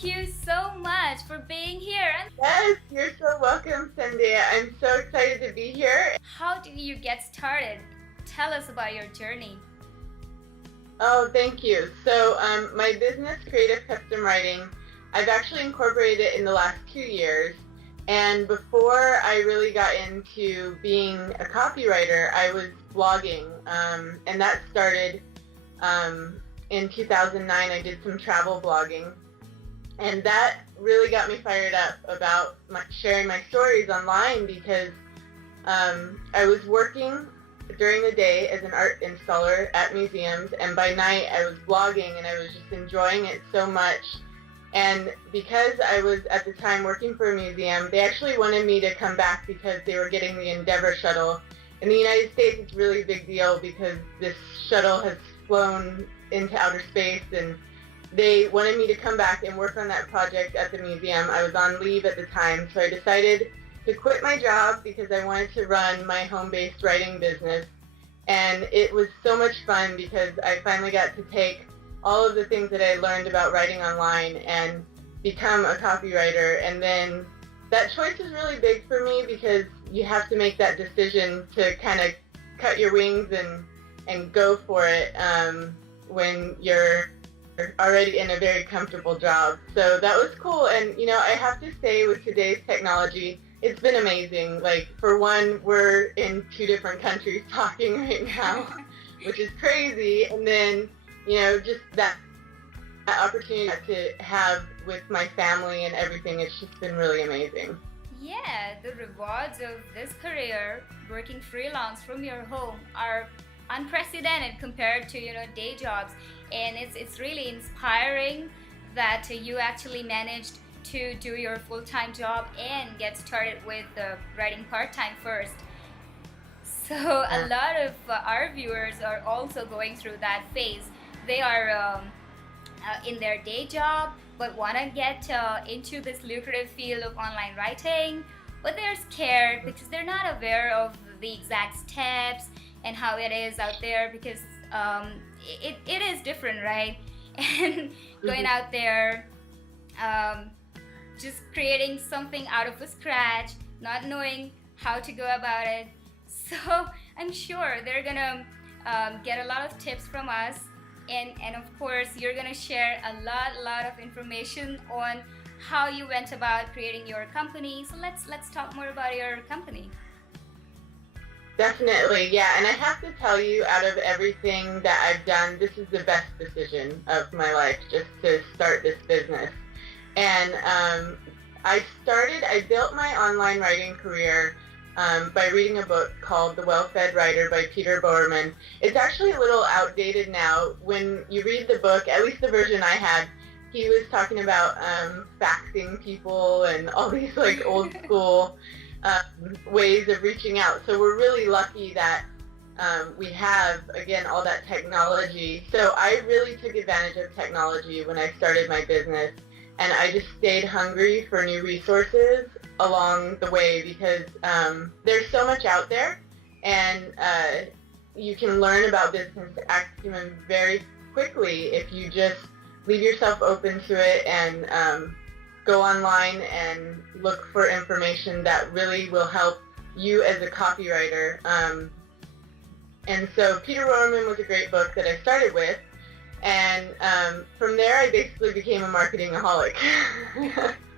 thank you so much for being here. And Yes, you're so welcome, Sandhya. I'm so excited to be here. how did you get started? Tell us about your journey. Oh, thank you. So, my business, Creative Custom Writing, I've actually incorporated it in the last 2 years. And before I really got into being a copywriter, I was blogging. And that started in 2009. I did some travel blogging. And that really got me fired up about sharing my stories online because I was working during the day as an art installer at museums, and by night I was blogging, and I was just enjoying it so much. And because I was at the time working for a museum, they actually wanted me to come back because they were getting the Endeavour shuttle. In the United States, it's a really big deal because this shuttle has flown into outer space, and they wanted me to come back and work on that project at the museum. I was on leave at the time, so I decided to quit my job because I wanted to run my home-based writing business. And it was so much fun because I finally got to take all of the things that I learned about writing online and become a copywriter. And then that choice was really big for me because you have to make that decision to kind of cut your wings and go for it when you're already in a very comfortable job. So that was cool. And, I have to say with today's technology, it's been amazing. Like, for one, we're in 2 different countries talking right now, which is crazy. And then, just that opportunity to have with my family and everything, it's just been really amazing. Yeah, the rewards of this career, working freelance from your home, are unprecedented compared to day jobs, and it's really inspiring that you actually managed to do your full-time job and get started with writing part-time first. So a lot of our viewers are also going through that phase. They are in their day job but want to get into this lucrative field of online writing, but they're scared because they're not aware of the exact steps and how it is out there, because it is different, right? And going out there, just creating something out of a scratch, not knowing how to go about it. So I'm sure they're gonna get a lot of tips from us, and of course you're gonna share a lot of information on how you went about creating your company. So let's talk more about your company. Definitely, yeah. And I have to tell you, out of everything that I've done, this is the best decision of my life, just to start this business. And I built my online writing career by reading a book called The Well-Fed Writer by Peter Bowerman. It's actually a little outdated now. When you read the book, at least the version I had, he was talking about faxing people and all these like old school ways of reaching out. So we're really lucky that we have, again, all that technology. So I really took advantage of technology when I started my business, and I just stayed hungry for new resources along the way because there's so much out there, and you can learn about business acumen very quickly if you just leave yourself open to it and go online and look for information that really will help you as a copywriter. And so Peter Bowerman was a great book that I started with, and from there I basically became a marketing-aholic.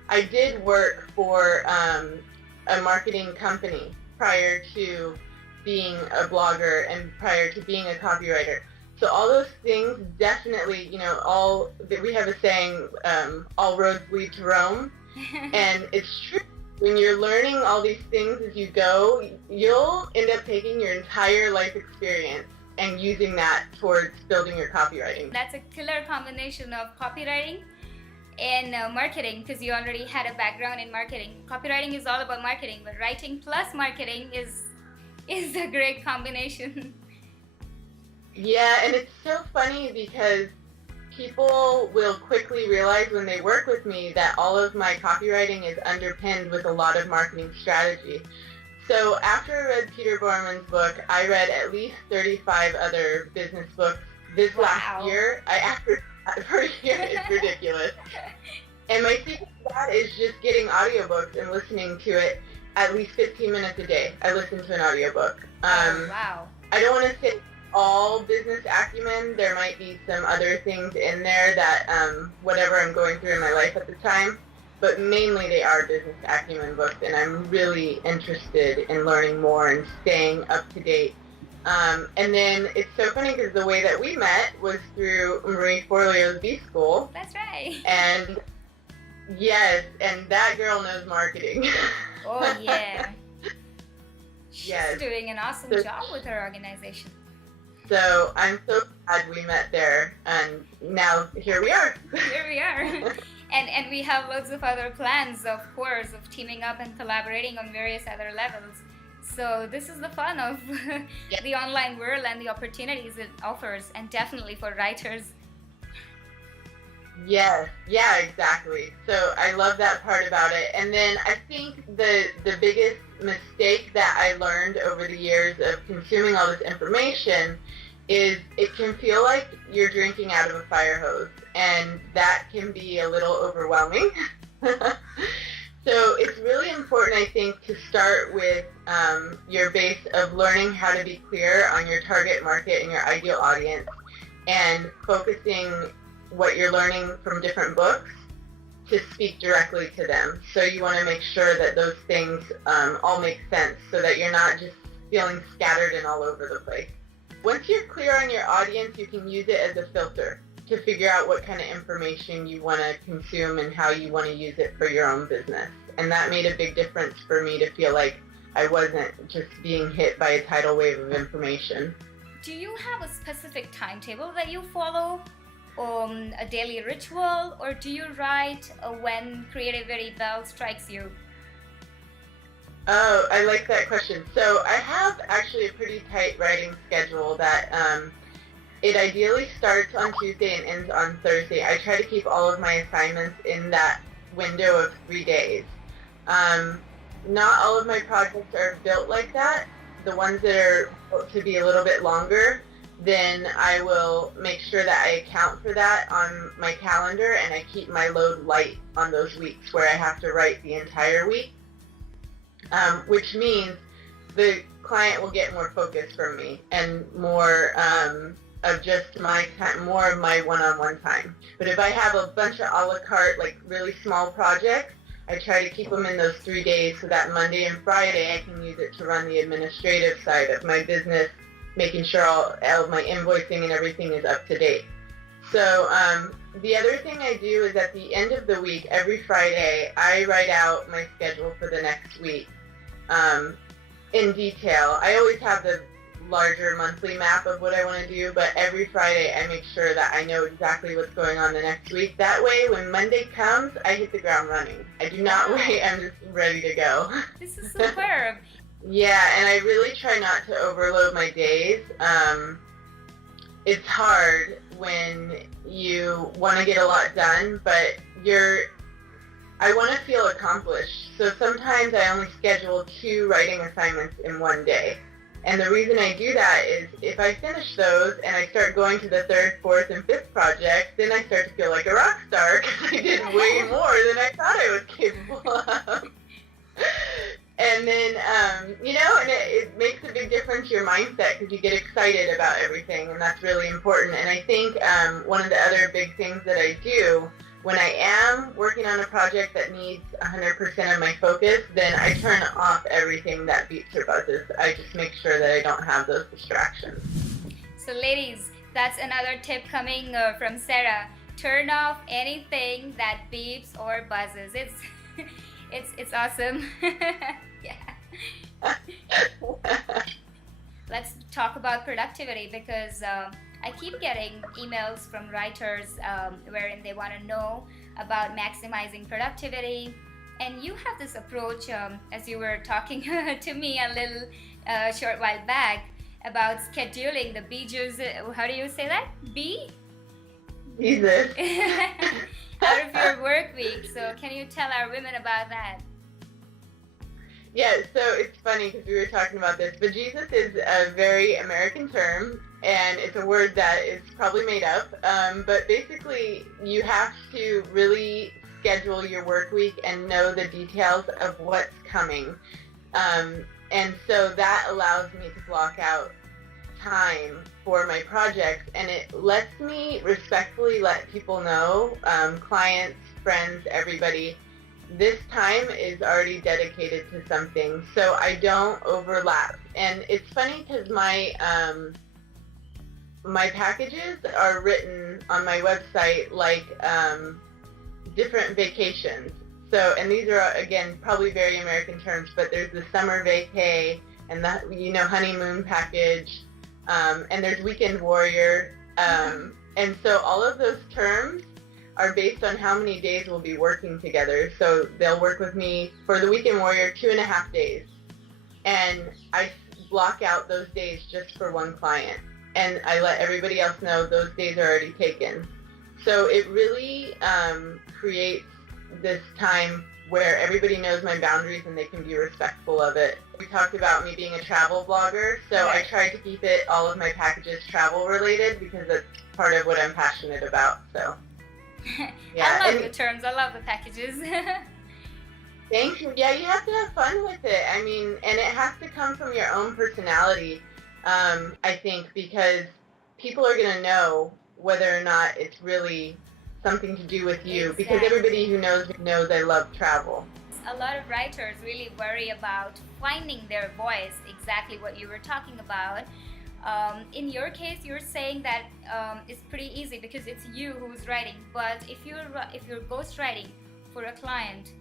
I did work for a marketing company prior to being a blogger and prior to being a copywriter. So all those things definitely, we have a saying, all roads lead to Rome. And it's true. When you're learning all these things as you go, you'll end up taking your entire life experience and using that towards building your copywriting. That's a killer combination of copywriting and marketing, because you already had a background in marketing. Copywriting is all about marketing, but writing plus marketing is a great combination. Yeah, and it's so funny because people will quickly realize when they work with me that all of my copywriting is underpinned with a lot of marketing strategy. So after I read Peter Bowerman's book, I read at least 35 other business books this last year. For a year, it's ridiculous. And my secret to that is just getting audiobooks and listening to it at least 15 minutes a day. I listen to an audiobook. Wow. I don't want to say all business acumen. There might be some other things in there that, whatever I'm going through in my life at the time, but mainly they are business acumen books, and I'm really interested in learning more and staying up to date. And then it's so funny because the way that we met was through Marie Forleo's B-School. That's right. And yes, and that girl knows marketing. Oh, yeah. She's Yes. doing an awesome job with her organization. So I'm so glad we met there, and now here we are. Here we are. And we have loads of other plans, of course, of teaming up and collaborating on various other levels. So this is the fun of the online world and the opportunities it offers, and definitely for writers. Yes, yeah, exactly. So I love that part about it. And then I think the biggest mistake that I learned over the years of consuming all this information is it can feel like you're drinking out of a fire hose, and that can be a little overwhelming. So it's really important, I think, to start with your base of learning how to be clear on your target market and your ideal audience, and focusing what you're learning from different books to speak directly to them. So you want to make sure that those things all make sense so that you're not just feeling scattered and all over the place. Once you're clear on your audience, you can use it as a filter to figure out what kind of information you want to consume and how you want to use it for your own business. And that made a big difference for me to feel like I wasn't just being hit by a tidal wave of information. Do you have a specific timetable that you follow? A daily ritual, or do you write when creativity bell strikes you? Oh, I like that question. So I have actually a pretty tight writing schedule that it ideally starts on Tuesday and ends on Thursday. I try to keep all of my assignments in that window of 3 days. Not all of my projects are built like that. The ones that are built to be a little bit longer, then I will make sure that I account for that on my calendar, and I keep my load light on those weeks where I have to write the entire week, which means the client will get more focus from me and more of just my time, more of my one-on-one time. But if I have a bunch of a la carte, like really small projects, I try to keep them in those 3 days so that Monday and Friday I can use it to run the administrative side of my business, making sure all of my invoicing and everything is up to date. So the other thing I do is at the end of the week, every Friday, I write out my schedule for the next week in detail. I always have the larger monthly map of what I want to do, but every Friday I make sure that I know exactly what's going on the next week. That way, when Monday comes, I hit the ground running. I do not wait. I'm just ready to go. This is superb. Yeah, and I really try not to overload my days. It's hard when you want to get a lot done, but I want to feel accomplished. So sometimes I only schedule 2 writing assignments in one day. And the reason I do that is if I finish those and I start going to the 3rd, 4th, and 5th project, then I start to feel like a rock star because I did way more than I thought I was capable of. And then, and it makes a big difference to your mindset because you get excited about everything, and that's really important. And I think one of the other big things that I do when I am working on a project that needs 100% of my focus, then I turn off everything that beeps or buzzes. I just make sure that I don't have those distractions. So ladies, that's another tip coming from Sarah. Turn off anything that beeps or buzzes. It's awesome. Yeah. Let's talk about productivity, because I keep getting emails from writers wherein they want to know about maximizing productivity. And you have this approach, as you were talking to me a little short while back, about scheduling the beaches. How do you say that? Jesus. Out of your work week. So can you tell our women about that? Yeah, so it's funny because we were talking about this, but Jesus is a very American term, and it's a word that is probably made up, but basically you have to really schedule your work week and know the details of what's coming. And so that allows me to block out time for my projects, and it lets me respectfully let people know, clients, friends, everybody, this time is already dedicated to something, so I don't overlap. And it's funny because my packages are written on my website like different vacations. So, and these are, again, probably very American terms, but there's the summer vacay and the, honeymoon package, and there's weekend warrior. And so all of those terms are based on how many days we'll be working together. So they'll work with me for the weekend warrior 2.5 days. And I block out those days just for one client. And I let everybody else know those days are already taken. So it really creates this time where everybody knows my boundaries and they can be respectful of it. We talked about me being a travel blogger, so I tried to keep it, all of my packages, travel related because that's part of what I'm passionate about. So yeah. I love the terms. I love the packages. Thank you. Yeah, you have to have fun with it. I mean, and it has to come from your own personality, I think, because people are going to know whether or not it's really something to do with you, Exactly. because everybody who knows I love travel. A lot of writers really worry about finding their voice, exactly what you were talking about. In your case, you're saying that it's pretty easy because it's you who's writing. But if you're ghostwriting for a client,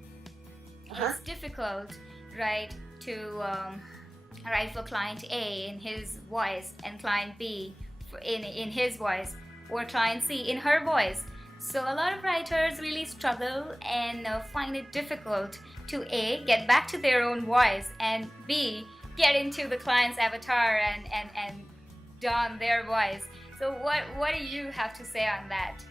it's difficult, right, to write for client A in his voice and client B in his voice, or client C in her voice. So a lot of writers really struggle and find it difficult to A, get back to their own voice, and B, get into the client's avatar and don their voice. So what do you have to say on that?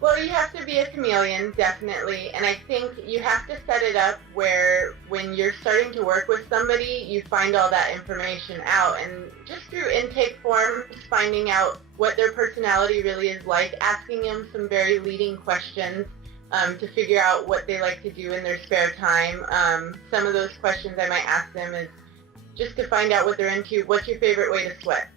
Well, you have to be a chameleon, definitely, and I think you have to set it up where when you're starting to work with somebody, you find all that information out, and just through intake forms, finding out what their personality really is like, asking them some very leading questions to figure out what they like to do in their spare time. Some of those questions I might ask them is just to find out what they're into. What's your favorite way to sweat?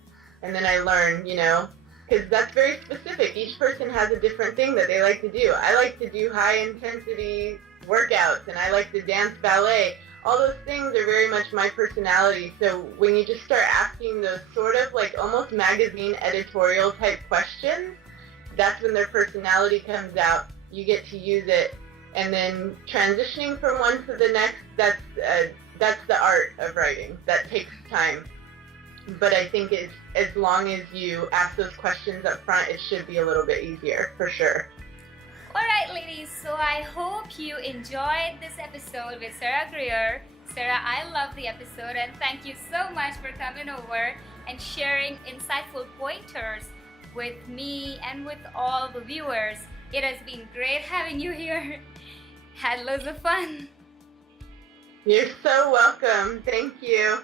And then I learn, because that's very specific. Each person has a different thing that they like to do. I like to do high-intensity workouts, and I like to dance ballet. All those things are very much my personality. So when you just start asking those sort of like almost magazine editorial type questions, that's when their personality comes out. You get to use it, and then transitioning from one to the next, that's the art of writing. That takes time. But I think as long as you ask those questions up front, it should be a little bit easier, for sure. Alright, ladies, so I hope you enjoyed this episode with Sarah Grear. Sarah, I love the episode, and thank you so much for coming over and sharing insightful pointers with me and with all the viewers. It has been great having you here. Had loads of fun. You're so welcome. Thank you.